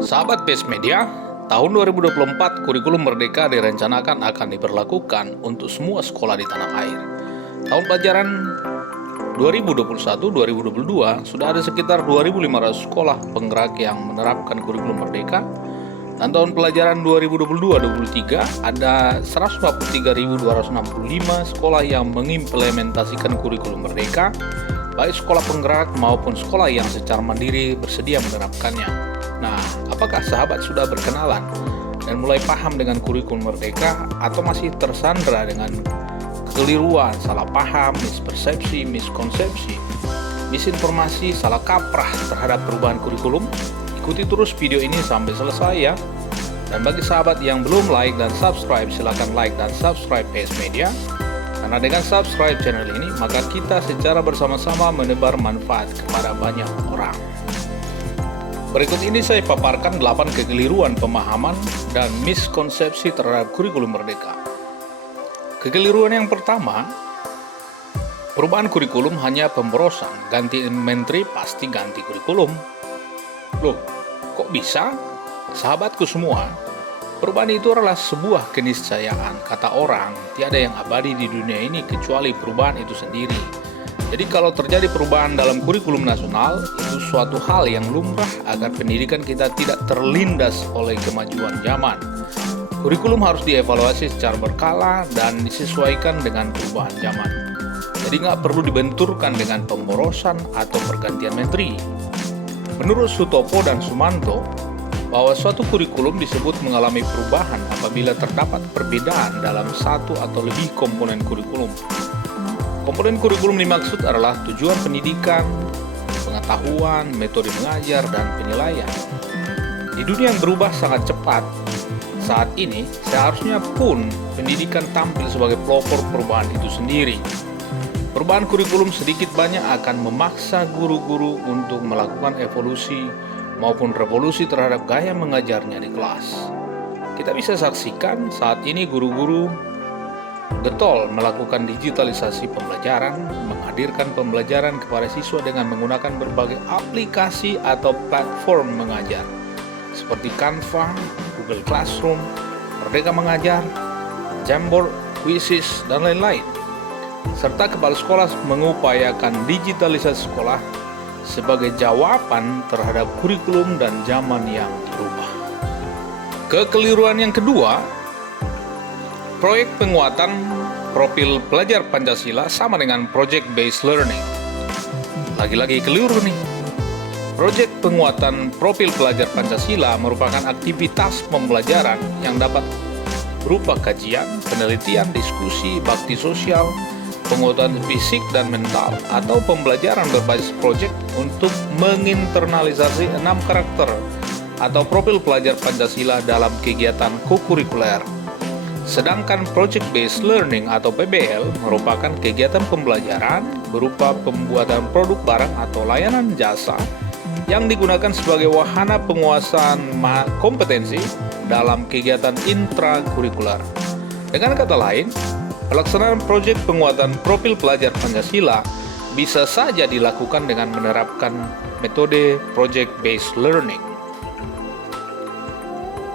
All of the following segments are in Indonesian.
Sahabat Base Media, tahun 2024 kurikulum Merdeka direncanakan akan diberlakukan untuk semua sekolah di tanah air. Tahun pelajaran 2021-2022 sudah ada sekitar 2.500 sekolah penggerak yang menerapkan kurikulum Merdeka, dan tahun pelajaran 2022-2023 ada 153.265 sekolah yang mengimplementasikan kurikulum Merdeka, baik sekolah penggerak maupun sekolah yang secara mandiri bersedia menerapkannya. Nah, apakah sahabat sudah berkenalan dan mulai paham dengan kurikulum Merdeka, atau masih tersandra dengan kekeliruan, salah paham, mispersepsi, miskonsepsi, misinformasi, salah kaprah terhadap perubahan kurikulum? Ikuti terus video ini sampai selesai ya. Dan bagi sahabat yang belum like dan subscribe, silakan like dan subscribe Base Media. Karena dengan subscribe channel ini, maka kita secara bersama-sama menebar manfaat kepada banyak orang. Berikut ini saya paparkan 8 kekeliruan pemahaman dan miskonsepsi terhadap kurikulum Merdeka. Kekeliruan yang pertama, perubahan kurikulum hanya pemborosan, ganti menteri pasti ganti kurikulum. Loh, kok bisa? Sahabatku semua, perubahan itu adalah sebuah keniscayaan. Kata orang, tiada yang abadi di dunia ini kecuali perubahan itu sendiri. Jadi kalau terjadi perubahan dalam kurikulum nasional, itu suatu hal yang lumrah agar pendidikan kita tidak terlindas oleh kemajuan zaman. Kurikulum harus dievaluasi secara berkala dan disesuaikan dengan perubahan zaman. Jadi nggak perlu dibenturkan dengan pemborosan atau pergantian menteri. Menurut Sutopo dan Sumanto, bahwa suatu kurikulum disebut mengalami perubahan apabila terdapat perbedaan dalam satu atau lebih komponen kurikulum. Komponen kurikulum dimaksud adalah tujuan pendidikan, pengetahuan, metode mengajar, dan penilaian. Di dunia yang berubah sangat cepat saat ini, seharusnya pun pendidikan tampil sebagai pelopor perubahan itu sendiri. Perubahan kurikulum sedikit banyak akan memaksa guru-guru untuk melakukan evolusi maupun revolusi terhadap gaya mengajarnya di kelas. Kita bisa saksikan saat ini guru-guru getol melakukan digitalisasi pembelajaran, menghadirkan pembelajaran kepada siswa dengan menggunakan berbagai aplikasi atau platform mengajar seperti Canva, Google Classroom, Merdeka Mengajar, Jamboard, Quizzes, dan lain-lain. Serta kepala sekolah mengupayakan digitalisasi sekolah sebagai jawaban terhadap kurikulum dan zaman yang berubah. Kekeliruan yang kedua, proyek penguatan profil pelajar Pancasila sama dengan project based learning. Lagi-lagi keliru nih. Proyek penguatan profil pelajar Pancasila merupakan aktivitas pembelajaran yang dapat berupa kajian, penelitian, diskusi, bakti sosial, penguatan fisik dan mental, atau pembelajaran berbasis proyek untuk menginternalisasi 6 karakter atau profil pelajar Pancasila dalam kegiatan kokurikuler. Sedangkan Project Based Learning atau PBL merupakan kegiatan pembelajaran berupa pembuatan produk barang atau layanan jasa yang digunakan sebagai wahana penguasaan kompetensi dalam kegiatan intrakurikuler. Dengan kata lain, pelaksanaan proyek penguatan profil pelajar Pancasila bisa saja dilakukan dengan menerapkan metode Project Based Learning.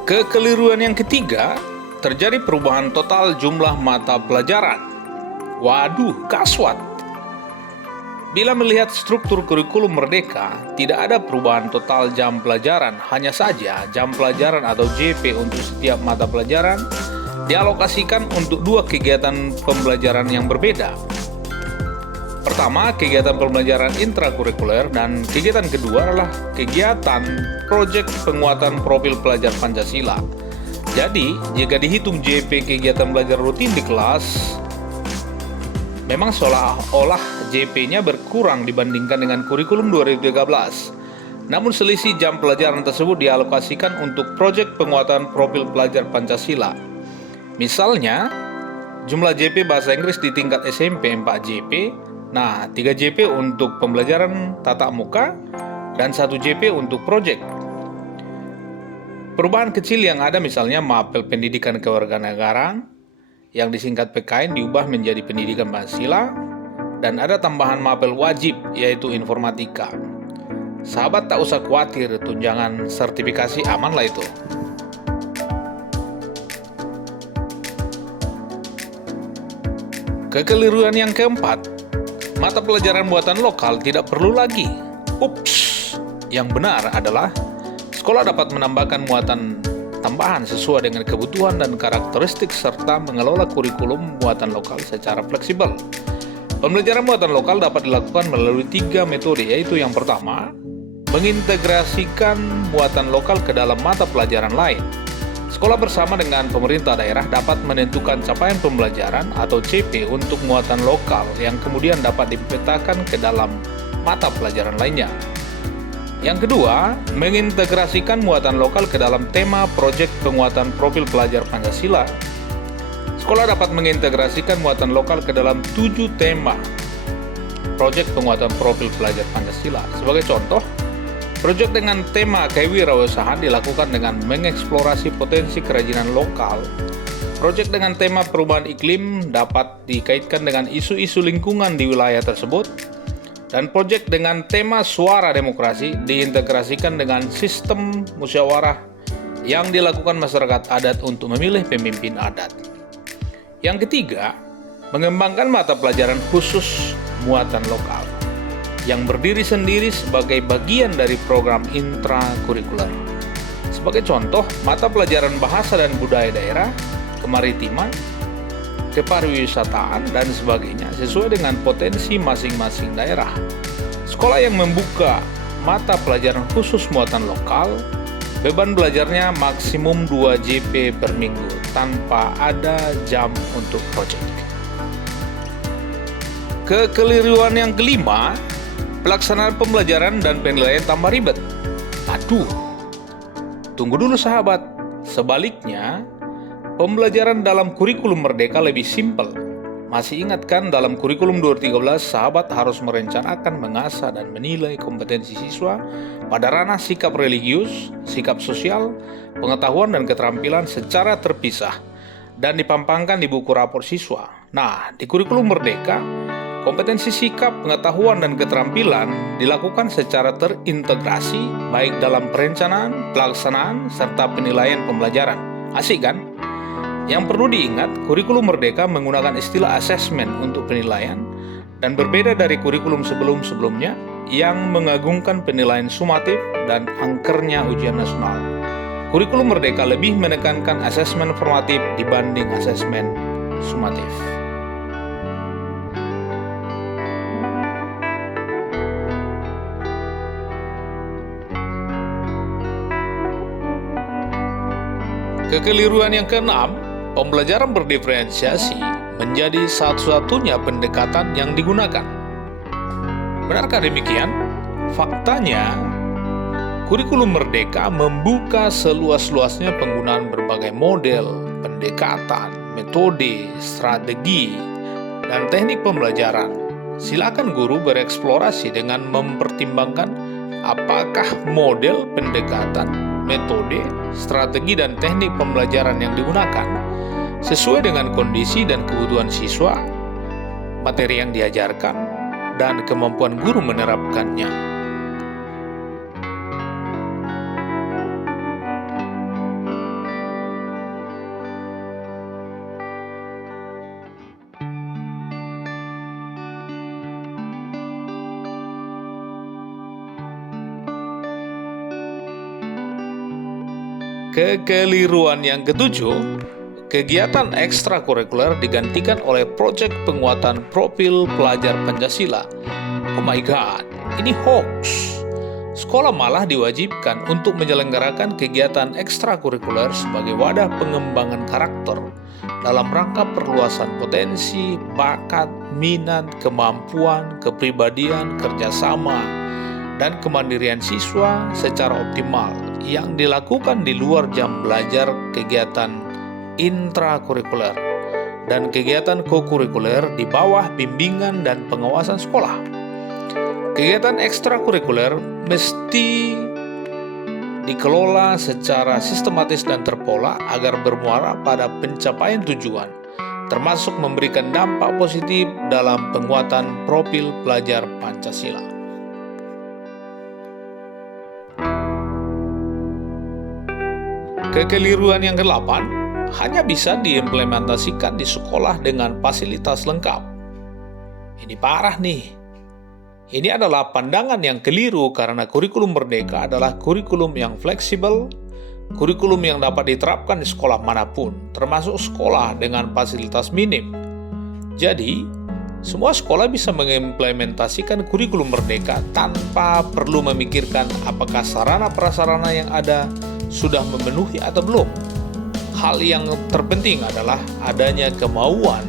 Kekeliruan yang ketiga, terjadi perubahan total jumlah mata pelajaran. Waduh, kaswat. Bila melihat struktur kurikulum Merdeka, tidak ada perubahan total jam pelajaran, hanya saja jam pelajaran atau JP untuk setiap mata pelajaran dialokasikan untuk 2 kegiatan pembelajaran yang berbeda. Pertama, kegiatan pembelajaran intrakurikuler, dan kegiatan kedua adalah kegiatan proyek penguatan profil pelajar Pancasila. Jadi, jika dihitung JP kegiatan belajar rutin di kelas, memang seolah-olah JP-nya berkurang dibandingkan dengan kurikulum 2013. Namun selisih jam pelajaran tersebut dialokasikan untuk proyek penguatan profil pelajar Pancasila. Misalnya, jumlah JP Bahasa Inggris di tingkat SMP 4 JP, nah 3 JP untuk pembelajaran tatap muka, dan 1 JP untuk proyek. Perubahan kecil yang ada misalnya mapel pendidikan kewarganegaraan yang disingkat PKN diubah menjadi pendidikan Pancasila, dan ada tambahan mapel wajib yaitu informatika. Sahabat tak usah khawatir, tunjangan sertifikasi aman lah itu. Kekeliruan yang keempat, mata pelajaran buatan lokal tidak perlu lagi. Ups, yang benar adalah sekolah dapat menambahkan muatan tambahan sesuai dengan kebutuhan dan karakteristik serta mengelola kurikulum buatan lokal secara fleksibel. Pembelajaran buatan lokal dapat dilakukan melalui 3 metode, yaitu yang pertama, mengintegrasikan buatan lokal ke dalam mata pelajaran lain. Sekolah bersama dengan pemerintah daerah dapat menentukan capaian pembelajaran atau CP untuk muatan lokal yang kemudian dapat dipetakan ke dalam mata pelajaran lainnya. Yang kedua, mengintegrasikan muatan lokal ke dalam tema proyek penguatan profil pelajar Pancasila. Sekolah dapat mengintegrasikan muatan lokal ke dalam 7 tema proyek penguatan profil pelajar Pancasila. Sebagai contoh, proyek dengan tema kewirausahaan dilakukan dengan mengeksplorasi potensi kerajinan lokal. Proyek dengan tema perubahan iklim dapat dikaitkan dengan isu-isu lingkungan di wilayah tersebut. Dan proyek dengan tema suara demokrasi diintegrasikan dengan sistem musyawarah yang dilakukan masyarakat adat untuk memilih pemimpin adat. Yang ketiga, mengembangkan mata pelajaran khusus muatan lokal yang berdiri sendiri sebagai bagian dari program intrakurikuler. Sebagai contoh, mata pelajaran bahasa dan budaya daerah, kemaritiman, kepariwisataan, dan sebagainya sesuai dengan potensi masing-masing daerah. Sekolah yang membuka mata pelajaran khusus muatan lokal, beban belajarnya maksimum 2 JP per minggu tanpa ada jam untuk proyek. Kekeliruan yang kelima, pelaksanaan pembelajaran dan penilaian tambah ribet. Aduh, tunggu dulu sahabat. Sebaliknya, pembelajaran dalam kurikulum Merdeka lebih simpel. Masih ingat kan dalam kurikulum 2013, sahabat harus merencanakan, mengasah, dan menilai kompetensi siswa pada ranah sikap religius, sikap sosial, pengetahuan, dan keterampilan secara terpisah dan dipampangkan di buku rapor siswa. Nah, di kurikulum Merdeka, kompetensi sikap, pengetahuan, dan keterampilan dilakukan secara terintegrasi baik dalam perencanaan, pelaksanaan, serta penilaian pembelajaran. Asik kan? Yang perlu diingat, kurikulum Merdeka menggunakan istilah asesmen untuk penilaian dan berbeda dari kurikulum sebelum-sebelumnya yang mengagungkan penilaian sumatif dan angkernya ujian nasional. Kurikulum Merdeka lebih menekankan asesmen formatif dibanding asesmen sumatif. Kekeliruan yang keenam, pembelajaran berdiferensiasi menjadi satu-satunya pendekatan yang digunakan. Benarkah demikian? Faktanya, kurikulum Merdeka membuka seluas-luasnya penggunaan berbagai model, pendekatan, metode, strategi, dan teknik pembelajaran. Silakan guru bereksplorasi dengan mempertimbangkan apakah model, pendekatan, metode, strategi, dan teknik pembelajaran yang digunakan sesuai dengan kondisi dan kebutuhan siswa, materi yang diajarkan, dan kemampuan guru menerapkannya. Kekeliruan yang ketujuh, kegiatan ekstrakurikuler digantikan oleh proyek penguatan profil pelajar Pancasila. Oh my god, ini hoax. Sekolah malah diwajibkan untuk menyelenggarakan kegiatan ekstrakurikuler sebagai wadah pengembangan karakter dalam rangka perluasan potensi, bakat, minat, kemampuan, kepribadian, kerjasama, dan kemandirian siswa secara optimal yang dilakukan di luar jam belajar kegiatan intrakurikuler dan kegiatan kokurikuler di bawah bimbingan dan pengawasan sekolah. Kegiatan ekstrakurikuler mesti dikelola secara sistematis dan terpola agar bermuara pada pencapaian tujuan, termasuk memberikan dampak positif dalam penguatan profil pelajar Pancasila. Kekeliruan yang ke-8 hanya bisa diimplementasikan di sekolah dengan fasilitas lengkap. Ini parah nih. Ini adalah pandangan yang keliru karena kurikulum Merdeka adalah kurikulum yang fleksibel, kurikulum yang dapat diterapkan di sekolah manapun, termasuk sekolah dengan fasilitas minim. Jadi, semua sekolah bisa mengimplementasikan kurikulum Merdeka tanpa perlu memikirkan apakah sarana-prasarana yang ada sudah memenuhi atau belum. Hal yang terpenting adalah adanya kemauan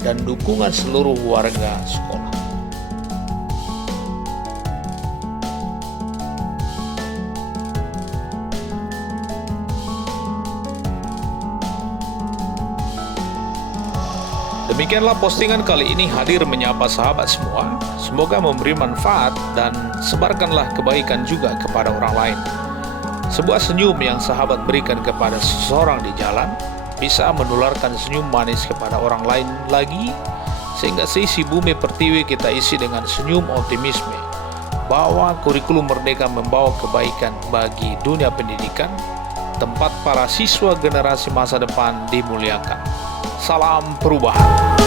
dan dukungan seluruh warga sekolah. Demikianlah postingan kali ini hadir menyapa sahabat semua. Semoga memberi manfaat dan sebarkanlah kebaikan juga kepada orang lain. Sebuah senyum yang sahabat berikan kepada seseorang di jalan bisa menularkan senyum manis kepada orang lain lagi, sehingga seisi bumi pertiwi kita isi dengan senyum optimisme bahwa kurikulum Merdeka membawa kebaikan bagi dunia pendidikan, tempat para siswa generasi masa depan dimuliakan. Salam perubahan.